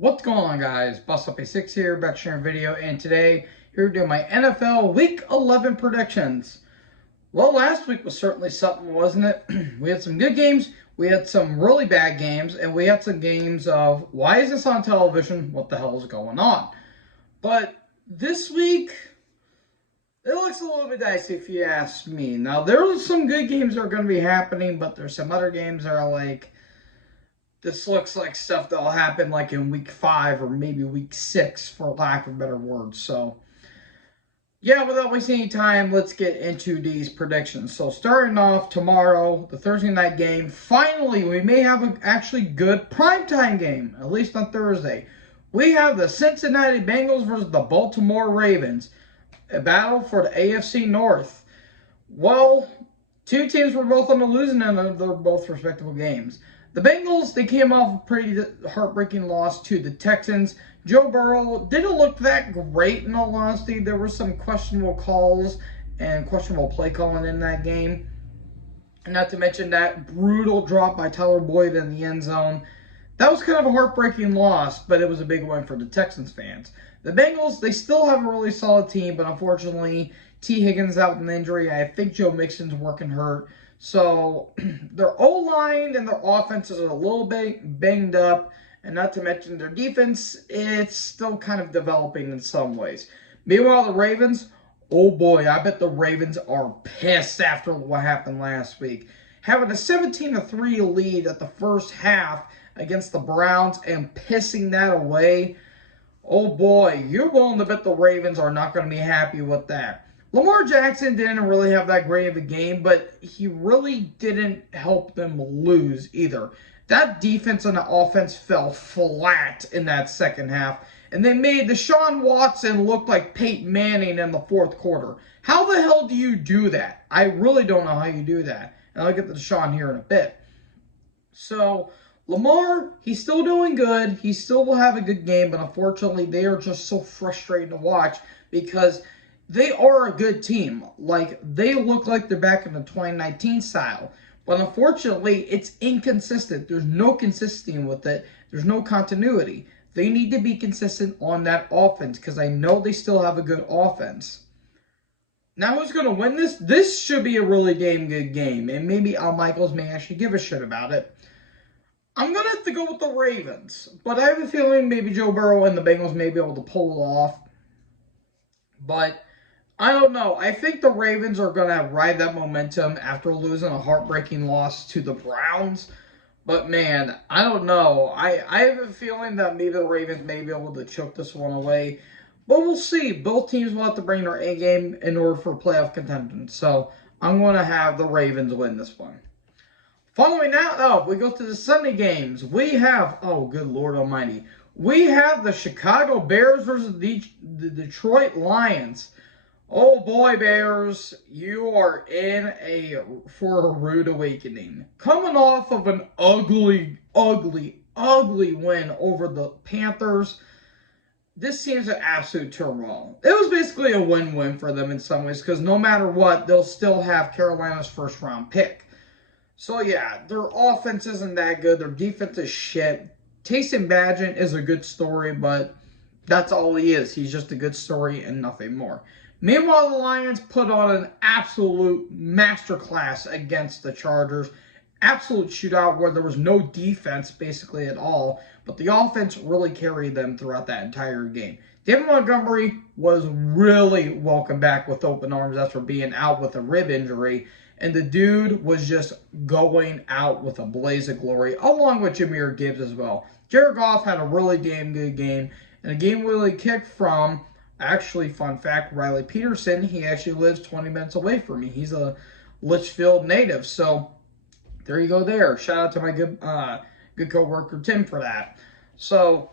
What's going on, guys? Bust Up a 6 here, back sharing video, and today here to do my NFL Week 11 predictions. Well, last week was certainly something, wasn't it? We had some good games, we had some really bad games, and we had some games of why is this on television? What the hell is going on? But this week, it looks a little bit dicey if you ask me. Now, there's some good games that are going to be happening, but there's some other games that are like, this looks like stuff that'll happen like in week 5 or maybe week 6, for lack of better words. So, yeah, without wasting any time, let's get into these predictions. So, starting off tomorrow, the Thursday night game. Finally, we may have an actually good primetime game, at least on Thursday. We have the Cincinnati Bengals versus the Baltimore Ravens, a battle for the AFC North. Well, two teams were both on the losing end of their both respectable games. The Bengals, they came off a pretty heartbreaking loss to the Texans. Joe Burrow didn't look that great, in all honesty. There were some questionable calls and questionable play calling in that game. Not to mention that brutal drop by Tyler Boyd in the end zone. That was kind of a heartbreaking loss, but it was a big win for the Texans fans. The Bengals, they still have a really solid team, but unfortunately, T. Higgins out with an injury. I think Joe Mixon's working hurt. So their O-line and their offenses are a little bit banged up, and not to mention their defense, it's still kind of developing in some ways. Meanwhile, the Ravens, oh boy, I bet the Ravens are pissed after what happened last week. Having a 17-3 lead at the first half against the Browns and pissing that away, oh boy, you're willing to bet the Ravens are not going to be happy with that. Lamar Jackson didn't really have that great of a game, but he really didn't help them lose either. That defense and the offense fell flat in that second half, and they made Deshaun Watson look like Peyton Manning in the fourth quarter. How the hell do you do that? I really don't know how you do that. And I'll get to Deshaun here in a bit. So, Lamar, he's still doing good. He still will have a good game, but unfortunately, they are just so frustrating to watch because they are a good team. Like, they look like they're back in the 2019 style. But unfortunately, it's inconsistent. There's no consistency with it. There's no continuity. They need to be consistent on that offense because I know they still have a good offense. Now, who's going to win this? This should be a really damn good game. And maybe Al Michaels may actually give a shit about it. I'm going to have to go with the Ravens. But I have a feeling maybe Joe Burrow and the Bengals may be able to pull it off. But I don't know. I think the Ravens are going to ride that momentum after losing a heartbreaking loss to the Browns. But, man, I don't know. I have a feeling that maybe the Ravens may be able to choke this one away. But we'll see. Both teams will have to bring their A game in order for playoff contention. So I'm going to have the Ravens win this one. Following that up, we go to the Sunday games. We have, oh, good Lord Almighty. We have the Chicago Bears versus the Detroit Lions. Oh boy, Bears, you are in for a rude awakening. Coming off of an ugly win over the Panthers, this seems an absolute turmoil. It was basically a win-win for them in some ways because no matter what, they'll still have Carolina's first-round pick. So yeah, their offense isn't that good. Their defense is shit. Taysom Bagent is a good story, but that's all he is. He's just a good story and nothing more. Meanwhile, the Lions put on an absolute masterclass against the Chargers. Absolute shootout where there was no defense basically at all, but the offense really carried them throughout that entire game. David Montgomery was really welcomed back with open arms after being out with a rib injury. And the dude was just going out with a blaze of glory, along with Jahmyr Gibbs as well. Jared Goff had a really damn good game. And a game really kicked from, actually, fun fact, Riley Peterson. He actually lives 20 minutes away from me. He's a Litchfield native. So, there you go there. Shout out to my good co-worker Tim for that. So,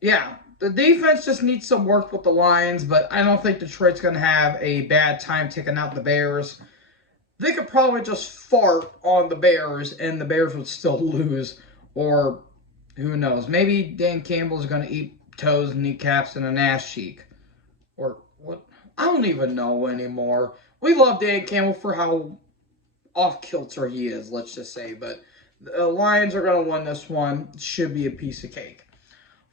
yeah. The defense just needs some work with the Lions, but I don't think Detroit's going to have a bad time taking out the Bears. They could probably just fart on the Bears, and the Bears would still lose. Or, who knows, maybe Dan Campbell's going to eat toes, kneecaps, and an ass cheek. Or, what? I don't even know anymore. We love Dan Campbell for how off-kilter he is, let's just say. But the Lions are going to win this one. Should be a piece of cake.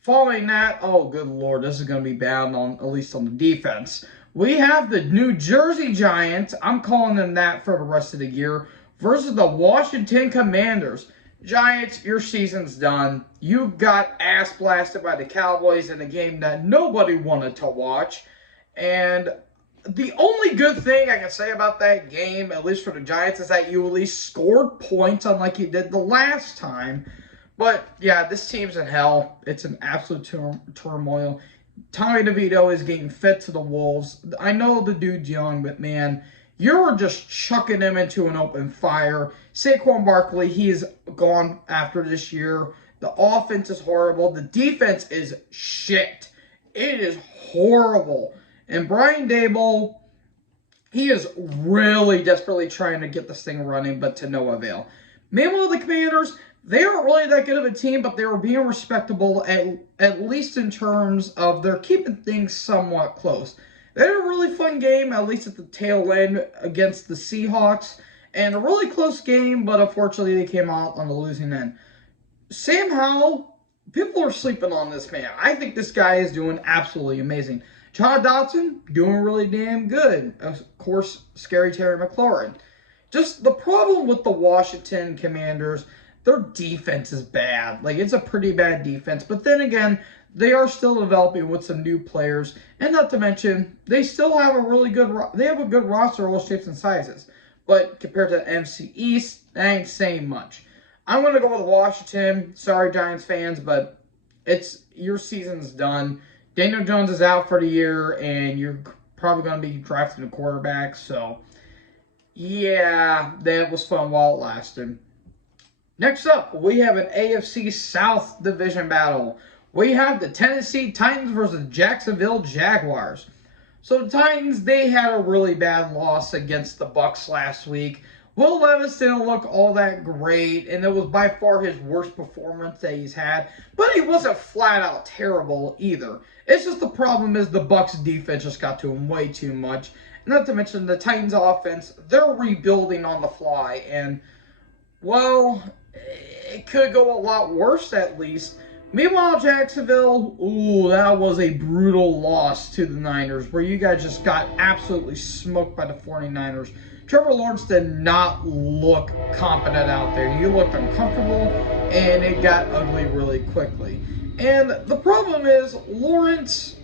Following that, oh good lord, this is going to be bad on at least on the defense. We have the New Jersey Giants, I'm calling them that for the rest of the year, versus the Washington Commanders. Giants, your season's done. You got ass blasted by the Cowboys in a game that nobody wanted to watch. And the only good thing I can say about that game, at least for the Giants, is that you at least scored points unlike you did the last time. But, yeah, this team's in hell. It's an absolute turmoil. Tommy DeVito is getting fed to the wolves. I know the dude's young, but, man, you're just chucking him into an open fire. Saquon Barkley, he is gone after this year. The offense is horrible. The defense is shit. It is horrible. And Brian Daboll, he is really desperately trying to get this thing running, but to no avail. Meanwhile, the Commanders, they aren't really that good of a team, but they were being respectable, at least in terms of they're keeping things somewhat close. They had a really fun game, at least at the tail end, against the Seahawks. And a really close game, but unfortunately they came out on the losing end. Sam Howell, people are sleeping on this man. I think this guy is doing absolutely amazing. John Dodson, doing really damn good. Of course, scary Terry McLaurin. Just the problem with the Washington Commanders, their defense is bad. Like, it's a pretty bad defense. But then again, they are still developing with some new players. And not to mention, they still have a really good, they have a good roster of all shapes and sizes. But compared to the NFC East, that ain't saying much. I'm going to go with Washington. Sorry, Giants fans, but your season's done. Daniel Jones is out for the year, and you're probably going to be drafting a quarterback. So, yeah, that was fun while it lasted. Next up, we have an AFC South division battle. We have the Tennessee Titans versus Jacksonville Jaguars. So the Titans, they had a really bad loss against the Bucs last week. Will Levis didn't look all that great, and it was by far his worst performance that he's had. But he wasn't flat out terrible either. It's just the problem is the Bucs defense just got to him way too much. Not to mention the Titans offense, they're rebuilding on the fly. And, well, it could go a lot worse at least. Meanwhile, Jacksonville, ooh, that was a brutal loss to the Niners, where you guys just got absolutely smoked by the 49ers. Trevor Lawrence did not look competent out there. He looked uncomfortable, and it got ugly really quickly. And the problem is, Lawrence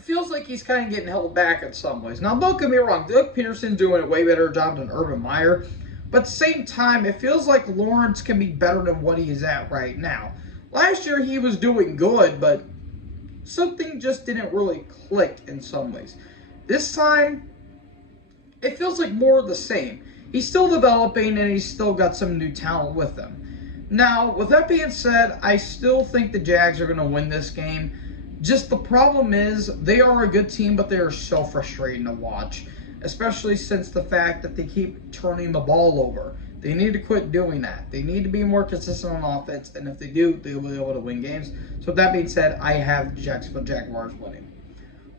feels like he's kind of getting held back in some ways. Now, don't get me wrong, Doug Peterson's doing a way better job than Urban Meyer, but at the same time, it feels like Lawrence can be better than what he is at right now. Last year, he was doing good, but something just didn't really click in some ways. This time, it feels like more of the same. He's still developing, and he's still got some new talent with him. Now, with that being said, I still think the Jags are going to win this game. Just the problem is, they are a good team, but they are so frustrating to watch. Especially since the fact that they keep turning the ball over. They need to quit doing that. They need to be more consistent on offense, and if they do, they'll be able to win games. So with that being said, I have the Jacksonville Jaguars winning.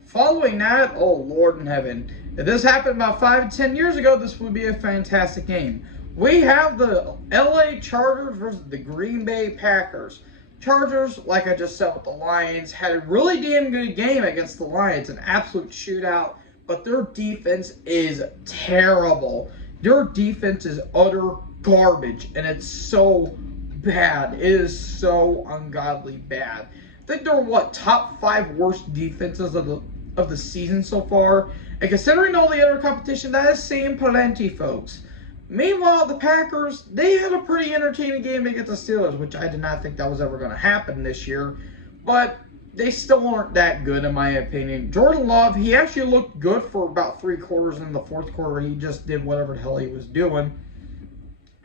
Following that, oh Lord in heaven, if this happened about 5 to 10 years ago, this would be a fantastic game. We have the LA Chargers versus the Green Bay Packers. Chargers, like I just said with the Lions, had a really damn good game against the Lions, an absolute shootout, but their defense is terrible. Their defense is utter garbage, and it's so bad. It is so ungodly bad. I think they're, top 5 worst defenses of the season so far. And considering all the other competition, that is saying plenty, folks. Meanwhile, the Packers, they had a pretty entertaining game against the Steelers, which I did not think that was ever going to happen this year. But they still aren't that good, in my opinion. Jordan Love, he actually looked good for about 3 quarters. In the fourth quarter, he just did whatever the hell he was doing.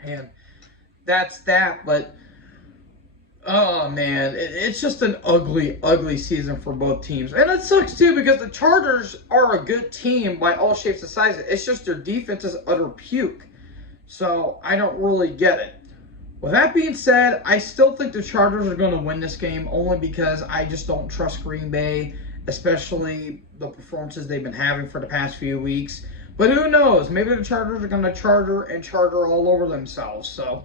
And that's that. But, oh, man, it's just an ugly, ugly season for both teams. And it sucks, too, because the Chargers are a good team by all shapes and sizes. It's just their defense is utter puke. So, I don't really get it. With that being said, I still think the Chargers are going to win this game only because I just don't trust Green Bay, especially the performances they've been having for the past few weeks. But who knows? Maybe the Chargers are going to charger all over themselves. So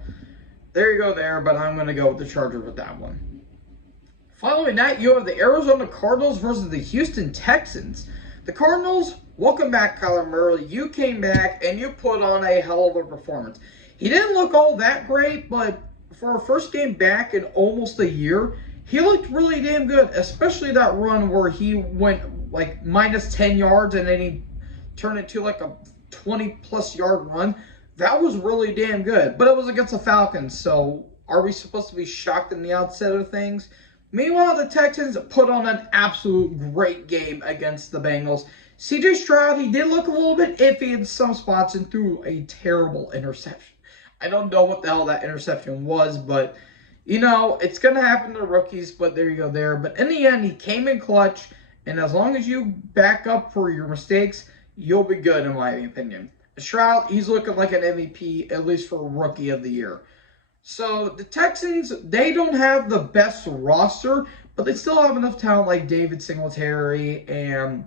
there you go there, but I'm going to go with the Chargers with that one. Following that, you have the Arizona Cardinals versus the Houston Texans. The Cardinals, welcome back, Kyler Murray. You came back and you put on a hell of a performance. He didn't look all that great, but for our first game back in almost a year, he looked really damn good, especially that run where he went like minus 10 yards and then he turned it to like a 20-plus yard run. That was really damn good, but it was against the Falcons, so are we supposed to be shocked in the outset of things? Meanwhile, the Texans put on an absolute great game against the Bengals. CJ Stroud, he did look a little bit iffy in some spots and threw a terrible interception. I don't know what the hell that interception was, but, you know, it's going to happen to rookies, but there you go there. But in the end, he came in clutch, and as long as you back up for your mistakes, you'll be good, in my opinion. Stroud, he's looking like an MVP, at least for Rookie of the Year. So the Texans, they don't have the best roster, but they still have enough talent like David Singletary and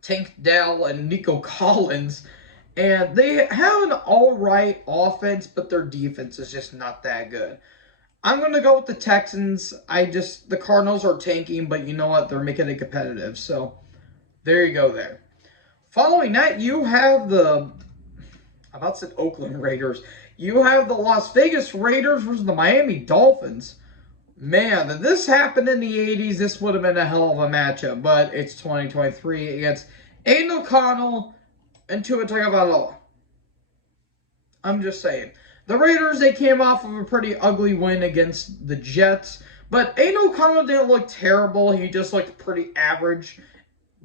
Tank Dell and Nico Collins. And they have an all-right offense, but their defense is just not that good. I'm going to go with the Texans. The Cardinals are tanking, but you know what? They're making it competitive. So there you go there. Following that, you have Oakland Raiders. You have the Las Vegas Raiders versus the Miami Dolphins. Man, if this happened in the 80s, this would have been a hell of a matchup. But it's 2023 against Aiden O'Connell and Tua Tagovailoa. I'm just saying. The Raiders, they came off of a pretty ugly win against the Jets. But Aiden O'Connell didn't look terrible. He just looked pretty average.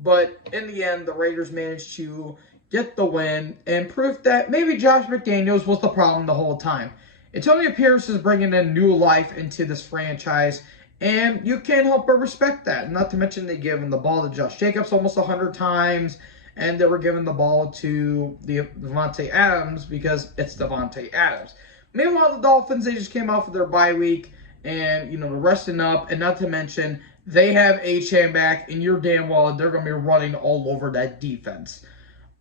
But in the end, the Raiders managed to get the win and proof that maybe Josh McDaniels was the problem the whole time. Antonio Pierce is bringing in new life into this franchise, and you can't help but respect that. Not to mention they gave him the ball to Josh Jacobs almost 100 times, and they were giving the ball to Davante Adams because it's Davante Adams. Meanwhile, the Dolphins, they just came off of their bye week, and, you know, they're resting up, and not to mention they have Achane back, and you're damn well they're going to be running all over that defense.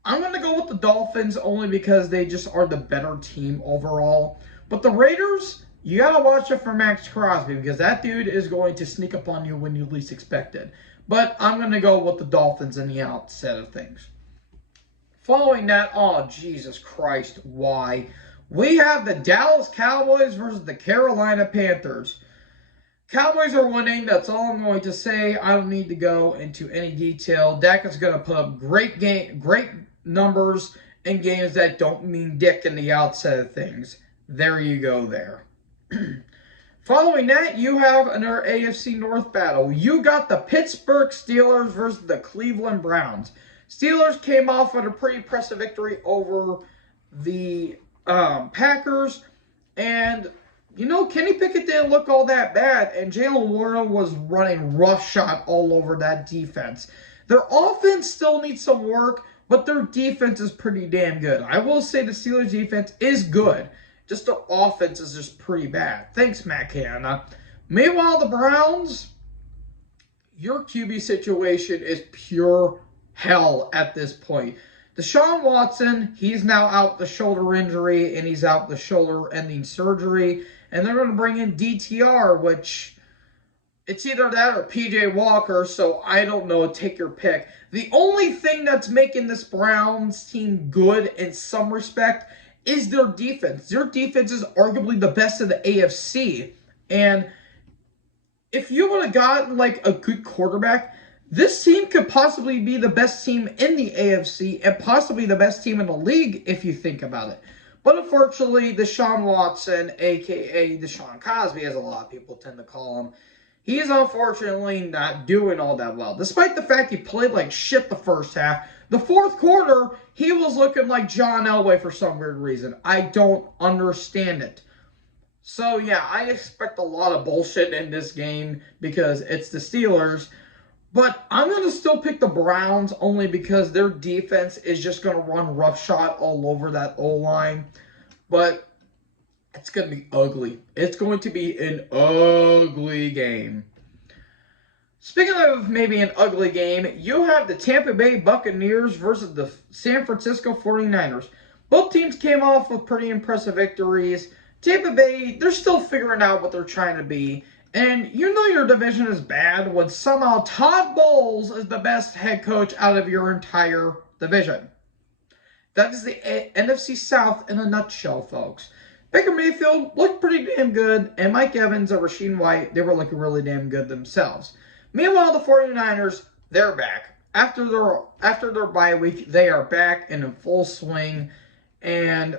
I'm going to go with the Dolphins only because they just are the better team overall. But the Raiders, you got to watch it for Max Crosby because that dude is going to sneak up on you when you least expect it. But I'm going to go with the Dolphins in the outset of things. Following that, oh, Jesus Christ, why? We have the Dallas Cowboys versus the Carolina Panthers. Cowboys are winning. That's all I'm going to say. I don't need to go into any detail. Dak is going to put up great numbers in games that don't mean dick in the outset of things. There you go there. Following that, you have another AFC North battle. You got the Pittsburgh Steelers versus the Cleveland Browns. Steelers came off with a pretty impressive victory over the Packers. And, you know, Kenny Pickett didn't look all that bad. And Jalen Warren was running roughshod all over that defense. Their offense still needs some work, but their defense is pretty damn good. I will say the Steelers' defense is good. Just the offense is just pretty bad. Thanks, Matt Canada. Meanwhile, the Browns, your QB situation is pure hell at this point. Deshaun Watson, he's now out the shoulder injury, and he's out the shoulder-ending surgery. And they're going to bring in DTR, which it's either that or PJ Walker, so I don't know. Take your pick. The only thing that's making this Browns team good in some respect is their defense. Their defense is arguably the best in the AFC. And if you would have gotten like a good quarterback, this team could possibly be the best team in the AFC and possibly the best team in the league if you think about it. But unfortunately, Deshaun Watson, a.k.a. Deshaun Cosby, as a lot of people tend to call him, he is unfortunately not doing all that well. Despite the fact he played like shit the first half, the fourth quarter, he was looking like John Elway for some weird reason. I don't understand it. So, yeah, I expect a lot of bullshit in this game because it's the Steelers. But I'm going to still pick the Browns only because their defense is just going to run roughshod all over that O-line. But it's going to be ugly. It's going to be an ugly game. Speaking of maybe an ugly game, you have the Tampa Bay Buccaneers versus the San Francisco 49ers. Both teams came off with pretty impressive victories. Tampa Bay, they're still figuring out what they're trying to be. And you know your division is bad when somehow Todd Bowles is the best head coach out of your entire division. That is the NFC South in a nutshell, folks. Baker Mayfield looked pretty damn good, and Mike Evans and Rasheed White, they were looking really damn good themselves. Meanwhile, the 49ers, they're back. After their bye week, they are back and in full swing. And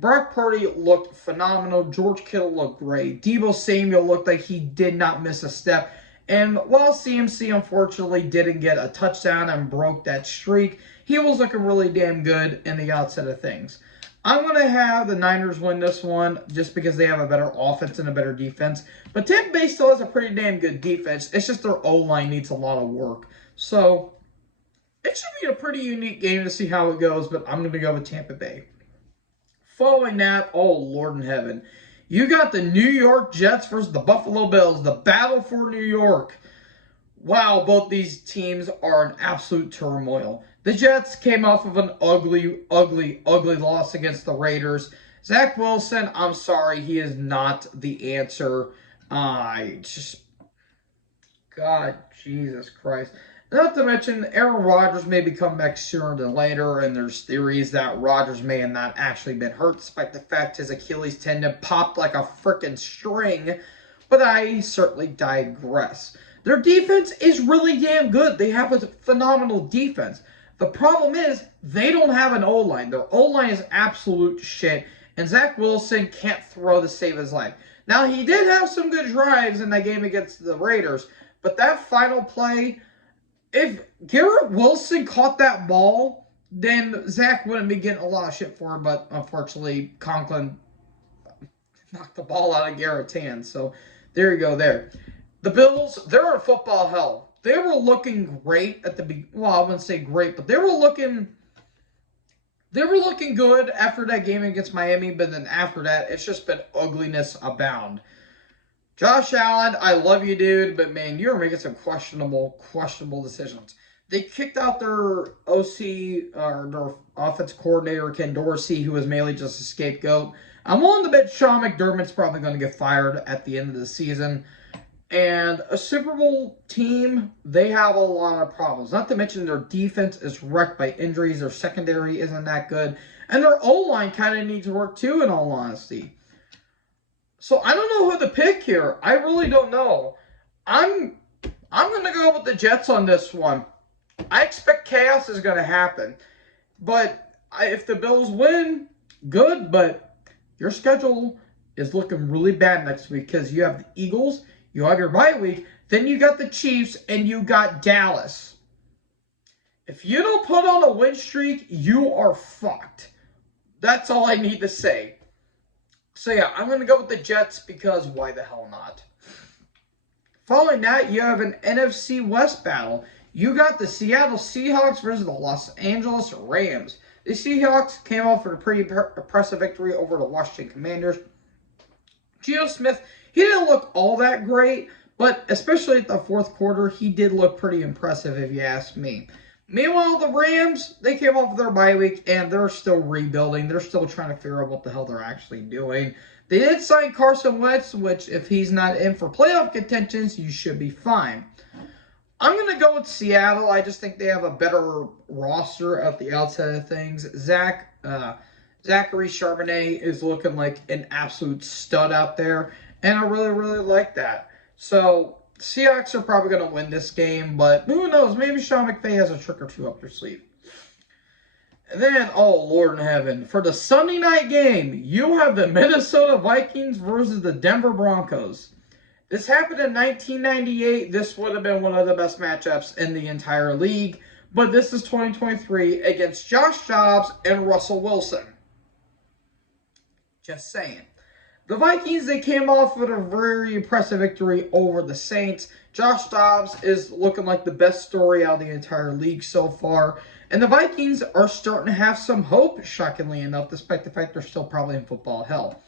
Brock Purdy looked phenomenal. George Kittle looked great. Deebo Samuel looked like he did not miss a step. And while CMC unfortunately didn't get a touchdown and broke that streak, he was looking really damn good in the outset of things. I'm going to have the Niners win this one just because they have a better offense and a better defense. But Tampa Bay still has a pretty damn good defense. It's just their O-line needs a lot of work. So it should be a pretty unique game to see how it goes, but I'm going to go with Tampa Bay. Following that, oh Lord in heaven, you got the New York Jets versus the Buffalo Bills, the battle for New York. Wow, both these teams are in absolute turmoil. The Jets came off of an ugly loss against the Raiders. Zach Wilson, I'm sorry, he is not the answer. God, Jesus Christ. Not to mention, Aaron Rodgers may be coming back sooner than later, and there's theories that Rodgers may have not actually been hurt, despite the fact his Achilles tendon popped like a frickin' string. But I certainly digress. Their defense is really damn good. They have a phenomenal defense. The problem is, they don't have an O-line. Their O-line is absolute shit, and Zach Wilson can't throw to save his life. Now, he did have some good drives in that game against the Raiders, but that final play, if Garrett Wilson caught that ball, then Zach wouldn't be getting a lot of shit for him, but unfortunately, Conklin knocked the ball out of Garrett's hands, so there you go there. The Bills, they're in football hell. They were looking great at the beginning. Well, I wouldn't say great, but they were looking good after that game against Miami, but then after that, it's just been ugliness abound. Josh Allen, I love you, dude, but man, you're making some questionable decisions. They kicked out their OC, or their offense coordinator, Ken Dorsey, who was mainly just a scapegoat. I'm willing to bet Sean McDermott's probably going to get fired at the end of the season. And a Super Bowl team, they have a lot of problems. Not to mention their defense is wrecked by injuries. Their secondary isn't that good. And their O-line kind of needs work too, in all honesty. So I don't know who to pick here. I really don't know. I'm going to go with the Jets on this one. I expect chaos is going to happen. But if the Bills win, good. But your schedule is looking really bad next week because you have the Eagles, you have your bye week, then you got the Chiefs, and you got Dallas. If you don't put on a win streak, you are fucked. That's all I need to say. So yeah, I'm going to go with the Jets because why the hell not? Following that, you have an NFC West battle. You got the Seattle Seahawks versus the Los Angeles Rams. The Seahawks came off with a pretty impressive victory over the Washington Commanders. Geno Smith, he didn't look all that great, but especially at the fourth quarter, he did look pretty impressive if you ask me. Meanwhile, the Rams, they came off of their bye week, and they're still rebuilding. They're still trying to figure out what the hell they're actually doing. They did sign Carson Wentz, which if he's not in for playoff contentions, you should be fine. I'm going to go with Seattle. I just think they have a better roster at the outset of things. Zachary Charbonnet is looking like an absolute stud out there, and I really, really like that. So Seahawks are probably going to win this game, but who knows? Maybe Sean McVay has a trick or two up their sleeve. And then, oh, Lord in heaven, for the Sunday night game, you have the Minnesota Vikings versus the Denver Broncos. This happened in 1998. This would have been one of the best matchups in the entire league, but this is 2023 against Josh Dobbs and Russell Wilson. Just saying. The Vikings, they came off with a very impressive victory over the Saints. Josh Dobbs is looking like the best story out of the entire league so far. And the Vikings are starting to have some hope, shockingly enough, despite the fact they're still probably in football hell.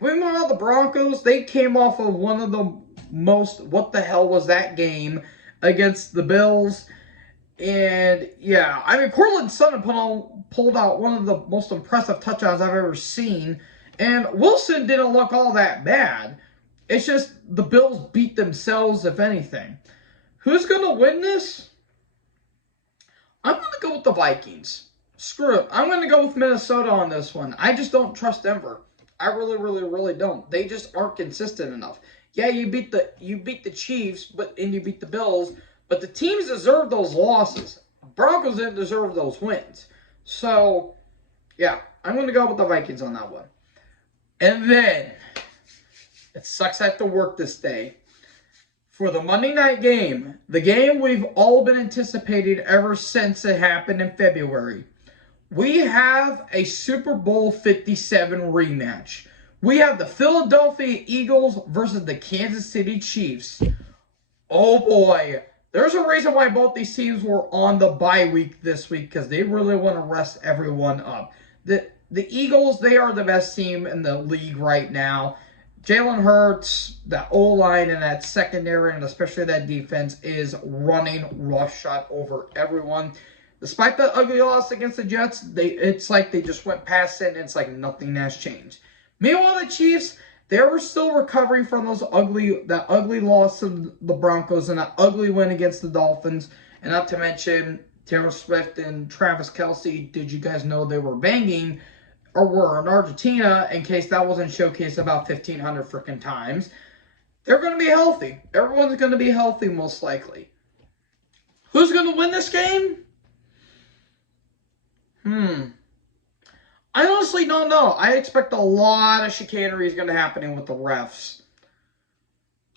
Meanwhile, the Broncos, they came off of one of the most, what the hell was that game against the Bills. And, yeah, I mean, Cortland Sutton pulled out one of the most impressive touchdowns I've ever seen. And Wilson didn't look all that bad. It's just the Bills beat themselves, if anything. Who's going to win this? I'm going to go with the Vikings. Screw it. I'm going to go with Minnesota on this one. I just don't trust Denver. I really, really, really don't. They just aren't consistent enough. Yeah, you beat the Chiefs, and you beat the Bills, but the teams deserve those losses. Broncos didn't deserve those wins. So, yeah, I'm going to go with the Vikings on that one. And then, it sucks I have to work this day. For the Monday night game, the game we've all been anticipating ever since it happened in February, we have a Super Bowl 57 rematch. We have the Philadelphia Eagles versus the Kansas City Chiefs. Oh boy, there's a reason why both these teams were on the bye week this week, because they really want to rest everyone up. The Eagles, they are the best team in the league right now. Jalen Hurts, that O-line and that secondary, and especially that defense, is running roughshod over everyone. Despite the ugly loss against the Jets, it's like they just went past it, and it's like nothing has changed. Meanwhile, the Chiefs, they were still recovering from that ugly loss to the Broncos and that ugly win against the Dolphins. And not to mention, Taylor Swift and Travis Kelce, did you guys know they were banging or were in Argentina, in case that wasn't showcased about 1,500 freaking times? They're going to be healthy. Everyone's going to be healthy, most likely. Who's going to win this game? I honestly don't know. I expect a lot of chicanery is going to happen with the refs.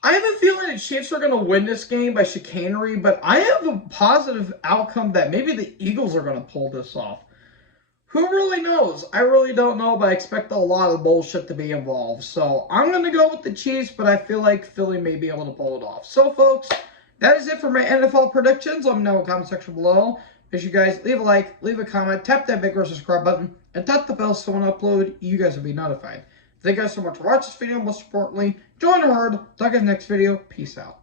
I have a feeling the Chiefs are going to win this game by chicanery, but I have a positive outcome that maybe the Eagles are going to pull this off. Who really knows? I really don't know, but I expect a lot of bullshit to be involved. So I'm going to go with the Chiefs, but I feel like Philly may be able to pull it off. So, folks, that is it for my NFL predictions. Let me know in the comment section below. Make sure you guys leave a like, leave a comment, tap that big red subscribe button, and tap the bell so when I upload, you guys will be notified. Thank you guys so much for watching this video. Most importantly, join the herd. Talk in the next video. Peace out.